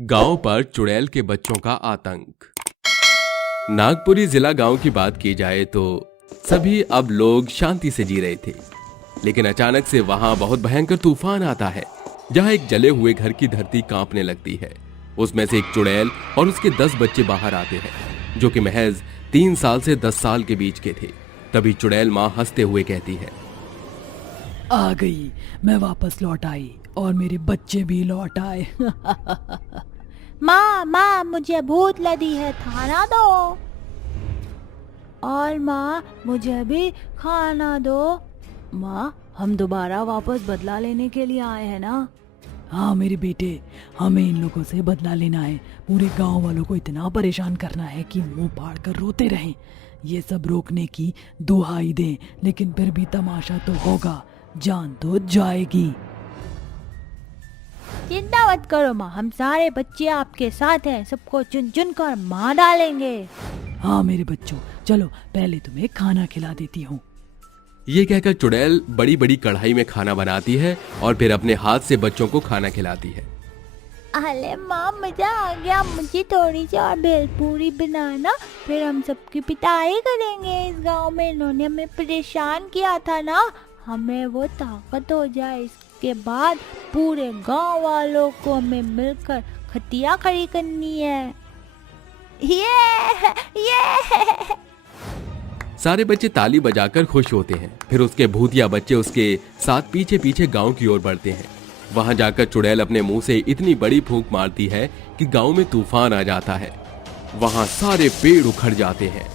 गांव पर चुड़ैल के बच्चों का आतंक। नागपुरी जिला गांव की बात की जाए तो सभी अब लोग शांति से जी रहे थे, लेकिन अचानक से वहां बहुत भयंकर तूफान आता है, जहां एक जले हुए घर की धरती कांपने लगती है। उसमें से एक चुड़ैल और उसके 10 बच्चे बाहर आते हैं, जो कि महज 3 साल से 10 साल के बीच के थे। तभी चुड़ैल माँ हंसते हुए कहती है, आ गई, मैं वापस लौट आई और मेरे बच्चे भी लौट आए। माँ माँ मुझे भूत लगी है, खाना दो। और माँ मुझे भी खाना दो। माँ, हम दोबारा वापस बदला लेने के लिए आए हैं ना? हाँ मेरे बेटे, हमें इन लोगों से बदला लेना है। पूरे गांव वालों को इतना परेशान करना है कि मुंह फाड़ कर रोते रहें। ये सब रोकने की दुहाई दें, लेकिन फिर भी तमाशा तो होगा, जान तो जाएगी। चिंता मत करो माँ, हम सारे बच्चे आपके साथ हैं, सबको चुन चुन कर मार डालेंगे। हाँ मेरे बच्चों, चलो पहले तुम्हें खाना खिला देती हूँ। ये कहकर चुड़ैल बड़ी बड़ी कढ़ाई में खाना बनाती है और फिर अपने हाथ से बच्चों को खाना खिलाती है। अरे माँ मजा आ गया, मुझे थोड़ी सी और भेलपूरी बनाना, फिर हम सबकी पिटाई करेंगे। इस गांव में इन्होंने हमें परेशान किया था ना, हमें वो ताकत हो जाए। इसके बाद पूरे गांव वालों को हमें मिलकर खटिया खड़ी करनी है। ये सारे बच्चे ताली बजाकर खुश होते हैं। फिर उसके भूतिया बच्चे उसके साथ पीछे पीछे गांव की ओर बढ़ते हैं। वहां जाकर चुड़ैल अपने मुंह से इतनी बड़ी फूंक मारती है कि गांव में तूफान आ जाता है। वहां सारे पेड़ उखड़ जाते हैं।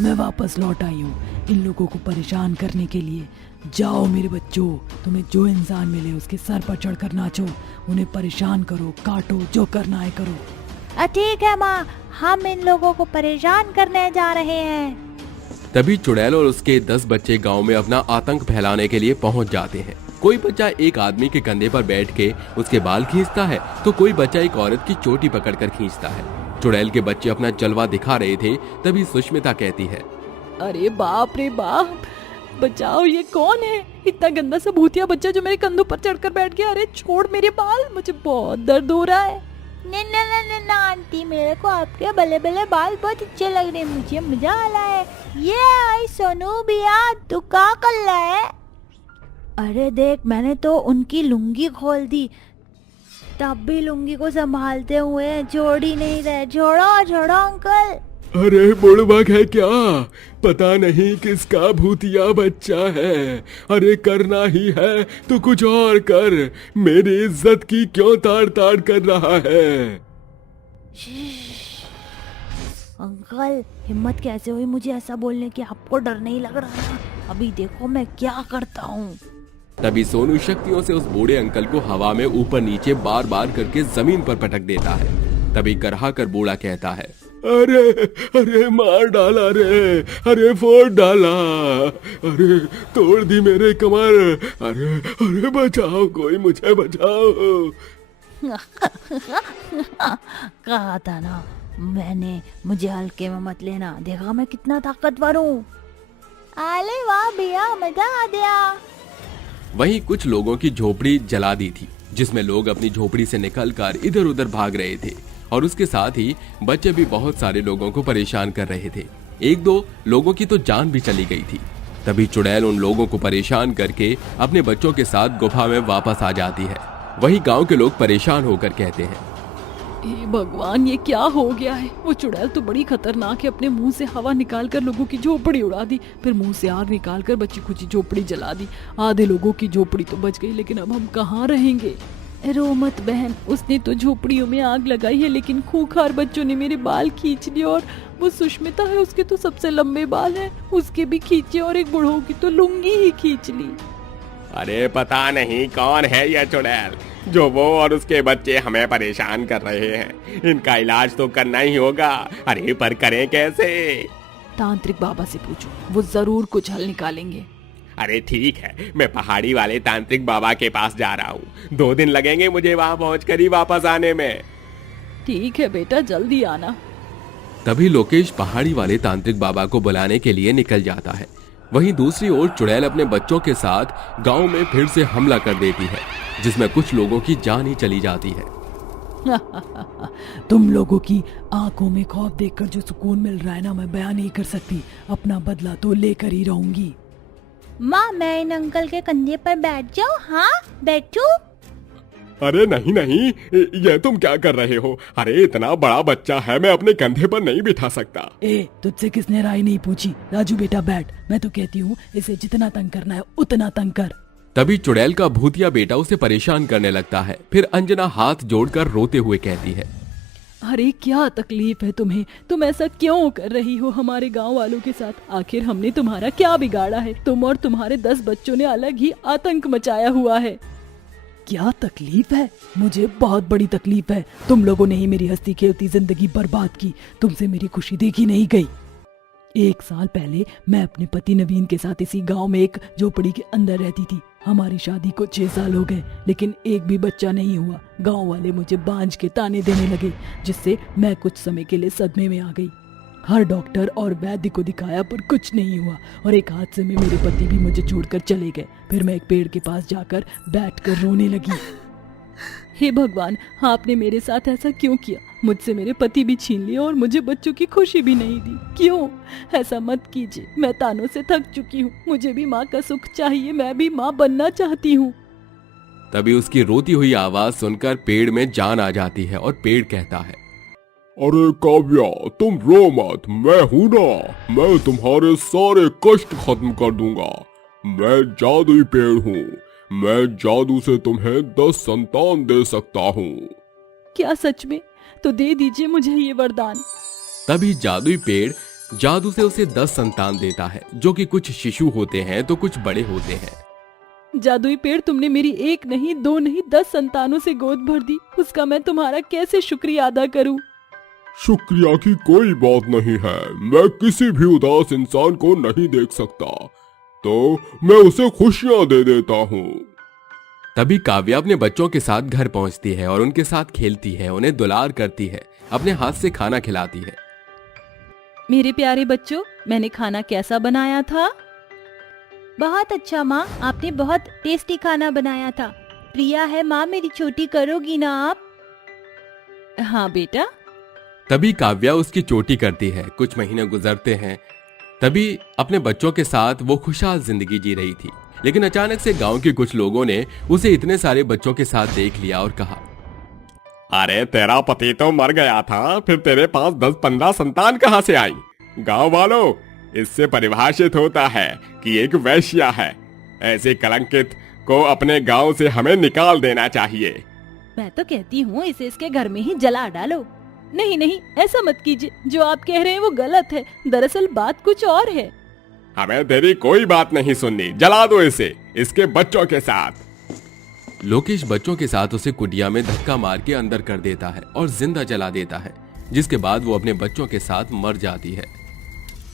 मैं वापस लौट आई हूँ इन लोगों को परेशान करने के लिए। जाओ मेरे बच्चों, तुम्हें जो इंसान मिले उसके सर पर चढ़कर नाचो, उन्हें परेशान करो, काटो, जो करना है करो। ठीक है माँ, हम इन लोगों को परेशान करने जा रहे हैं। तभी चुड़ैल और उसके 10 बच्चे गांव में अपना आतंक फैलाने के लिए पहुंच जाते हैं। कोई बच्चा एक आदमी के कंधे पर बैठ के उसके बाल खींचता है, तो कोई बच्चा एक औरत की चोटी पकड़कर खींचता है। चुड़ैल के बच्चे अपना जलवा दिखा रहे थे, तभी सुष्मिता कहती है, अरे बाप रे बाप, बचाओ, ये कौन है? इतना गंदा सा भूतिया बच्चा जो मेरे कंधों पर चढ़कर बैठ गया। अरे छोड़ मेरे बाल, मुझे बहुत दर्द हो रहा है। ना आंटी, मेरे को आपके बले बले बाल बहुत अच्छे लग रहे हैं, मुझे मजा आ रहा है। ये आई सोनू भैया, तू क्या कर रहा है? अरे देख, मैंने तो उनकी लुंगी खोल दी, तब भी लुंगी को संभालते हुए छोड़ ही नहीं रहे। छोड़ो छोड़ो अंकल। अरे बुड़बक है क्या? पता नहीं किसका भूतिया बच्चा है। अरे करना ही है तो कुछ और कर, मेरी इज्जत की क्यों ताड़ ताड़ कर रहा है? अंकल, हिम्मत कैसे हुई मुझे ऐसा बोलने की? आपको डर नहीं लग रहा? अभी देखो मैं क्या करता हूँ। तभी सोनू शक्तियों से उस बूढ़े अंकल को हवा में ऊपर नीचे बार बार करके जमीन पर पटक देता है। तभी करहा कर बूढ़ा कहता है, अरे अरे मार डाला रे, अरे फोड़ डाला, अरे तोड़ दी मेरे कमर, अरे अरे बचाओ, कोई मुझे बचाओ। कहा था ना मैंने, मुझे हल्के में मत लेना, देखा मैं कितना ताकतवर हूँ। अरे वाह भैया, मजा आ गया। वहीं कुछ लोगों की झोपड़ी जला दी थी, जिसमें लोग अपनी झोपड़ी से निकलकर इधर उधर भाग रहे थे, और उसके साथ ही बच्चे भी बहुत सारे लोगों को परेशान कर रहे थे। 1-2 लोगों की तो जान भी चली गई थी। तभी चुड़ैल उन लोगों को परेशान करके अपने बच्चों के साथ गुफा में वापस आ जाती है। वहीं गांव के लोग परेशान होकर कहते हैं, हे भगवान, ये क्या हो गया है? वो चुड़ैल तो बड़ी खतरनाक है, अपने मुंह से हवा निकालकर लोगों की झोपड़ी उड़ा दी, फिर मुंह से आग निकालकर बच्ची खुची झोपड़ी जला दी। आधे लोगों की झोपड़ी तो बच गई, लेकिन अब हम कहाँ रहेंगे? रो मत बहन, उसने तो झोपड़ियों में आग लगाई है, लेकिन खूंखार बच्चों ने मेरे बाल खींच लिए। और वो सुष्मिता है, उसके तो सबसे लंबे बाल हैं, उसके भी खींचे, और एक बूढ़ों की तो लुंगी ही खींच ली। अरे पता नहीं कौन है यह चुड़ैल, जो वो और उसके बच्चे हमें परेशान कर रहे हैं। इनका इलाज तो करना ही होगा। अरे पर करें कैसे? तांत्रिक बाबा से पूछो, वो जरूर कुछ हल निकालेंगे। अरे ठीक है, मैं पहाड़ी वाले तांत्रिक बाबा के पास जा रहा हूँ। 2 दिन लगेंगे मुझे वहाँ पहुँचकर ही वापस आने में। ठीक है बेटा, जल्दी आना। तभी लोकेश पहाड़ी वाले तांत्रिक बाबा को बुलाने के लिए निकल जाता है। वहीं दूसरी ओर चुड़ैल अपने बच्चों के साथ गांव में फिर से हमला कर देती है, जिसमें कुछ लोगों की जान ही चली जाती है। तुम लोगों की आंखों में खौफ देखकर जो सुकून मिल रहा है ना, मैं बयान नहीं कर सकती। अपना बदला तो लेकर ही रहूंगी। माँ, मैं इन अंकल के कंधे पर बैठ जाऊँ? हाँ, बैठू? अरे नहीं नहीं, ये तुम क्या कर रहे हो? अरे इतना बड़ा बच्चा है, मैं अपने कंधे पर नहीं बिठा सकता। तुझसे किसने राय नहीं पूछी? राजू बेटा बैठ, मैं तो कहती हूँ इसे जितना तंग करना है उतना तंग कर। तभी चुड़ैल का भूतिया बेटा उसे परेशान करने लगता है। फिर अंजना हाथ जोड़कर रोते हुए कहती है, अरे क्या तकलीफ है तुम्हें? तुम ऐसा क्यों कर रही हो हमारे गांव वालों के साथ? आखिर हमने तुम्हारा क्या बिगाड़ा है? तुम और तुम्हारे 10 बच्चों ने अलग ही आतंक मचाया हुआ है। क्या तकलीफ है? मुझे बहुत बड़ी तकलीफ है। तुम लोगों ने ही मेरी हंसती खेलती जिंदगी बर्बाद की। तुमसे मेरी खुशी देखी नहीं गई। 1 साल पहले मैं अपने पति नवीन के साथ इसी गांव में एक झोपड़ी के अंदर रहती थी। हमारी शादी को 6 साल हो गए, लेकिन एक भी बच्चा नहीं हुआ। गांव वाले मुझे बांझ के ताने देने लगे, जिससे मैं कुछ समय के लिए सदमे में आ गई। हर डॉक्टर और वैद्य को दिखाया पर कुछ नहीं हुआ, और एक हादसे में मेरे पति भी मुझे छोड़कर चले गए। फिर मैं एक पेड़ के पास जाकर बैठकर रोने लगी। हे भगवान, आपने मेरे साथ ऐसा क्यों किया? मुझसे मेरे पति भी छीन लिए और मुझे बच्चों की खुशी भी नहीं दी। क्यों? ऐसा मत कीजिए। मैं तानों से थक चुकी हूँ। मुझे भी माँ का सुख चाहिए। मैं भी माँ बनना चाहती हूँ। तभी उसकी रोती हुई आवाज सुनकर पेड़ में जान आ जाती है और पेड़ कहता है, अरे काव्या, तुम रो मत, मैं हूं ना। मैं तुम्हारे सारे कष्ट खत्म कर दूंगा। मैं जादुई पेड़ हूँ। मैं जादू से तुम्हें 10 संतान दे सकता हूँ। क्या सच में? तो दे दीजिए मुझे ये वरदान। तभी जादुई पेड़ जादू से उसे 10 संतान देता है, जो कि कुछ शिशु होते हैं तो कुछ बड़े होते हैं। जादुई पेड़, तुमने मेरी 1 नहीं 2 नहीं 10 संतानों से गोद भर दी। उसका मैं तुम्हारा कैसे शुक्रिया अदा करूं? शुक्रिया की कोई बात नहीं है। मैं किसी भी उदास इंसान को नहीं देख सकता, तो मैं उसे खुशियां दे देता हूँ। तभी काव्या अपने बच्चों के साथ घर पहुंचती है और उनके साथ खेलती है, उन्हें दुलार करती है, अपने हाथ से खाना खिलाती है। मेरे प्यारे बच्चों, मैंने खाना कैसा बनाया था? बहुत अच्छा माँ, आपने बहुत टेस्टी खाना बनाया था। प्रिया है माँ मेरी छोटी, करोगी ना आप? हाँ बेटा। तभी काव्या उसकी चोटी करती है। कुछ महीने गुजरते हैं। तभी अपने बच्चों के साथ वो खुशहाल जिंदगी जी रही थी, लेकिन अचानक से गांव के कुछ लोगों ने उसे इतने सारे बच्चों के साथ देख लिया और कहा, अरे तेरा पति तो मर गया था, फिर तेरे पास 10-15 संतान कहाँ से आई? गांव वालों, इससे परिभाषित होता है कि एक वैश्या है। ऐसे कलंकित को अपने गांव से हमें निकाल देना चाहिए। मैं तो कहती हूँ इसे इसके घर में ही जला डालो। नहीं नहीं, ऐसा मत कीजिए। जो आप कह रहे हैं वो गलत है। दरअसल बात कुछ और है। हमें तेरी कोई बात नहीं सुननी। जला दो इसे, इसके बच्चों के साथ। लोकेश बच्चों के साथ उसे कुटिया में धक्का मार के अंदर कर देता है और जिंदा जला देता है, जिसके बाद वो अपने बच्चों के साथ मर जाती है।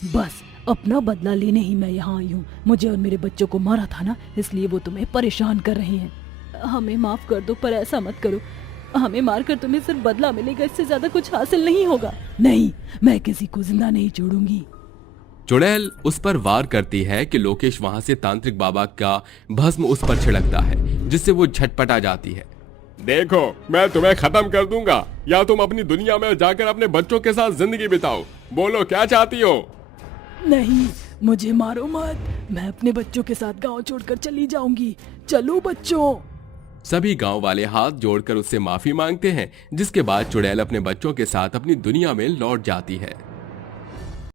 बस अपना बदला लेने ही मैं यहाँ आई हूँ। मुझे और मेरे बच्चों को मारा था ना, इसलिए वो तुम्हें परेशान कर रहे हैं। हमें माफ कर दो, पर ऐसा मत करो। हमें मारकर तुम्हें सिर्फ बदला मिलेगा, इससे ज्यादा कुछ हासिल नहीं होगा। नहीं, मैं किसी को जिंदा नहीं छोड़ूंगी। चुड़ैल उस पर वार करती है कि लोकेश वहां से तांत्रिक बाबा का भस्म उस पर छिड़कता है, जिससे वो झटपटा जाती है। देखो, मैं तुम्हें खत्म कर दूंगा, या तुम अपनी दुनिया में जाकर अपने बच्चों के साथ जिंदगी बिताओ। बोलो क्या चाहती हो? नहीं, मुझे मारो मत। मैं अपने बच्चों के साथ गांव छोड़कर चली जाऊंगी। चलो बच्चों। सभी गांव वाले हाथ जोड़कर उससे माफी मांगते हैं, जिसके बाद चुड़ैल अपने बच्चों के साथ अपनी दुनिया में लौट जाती है।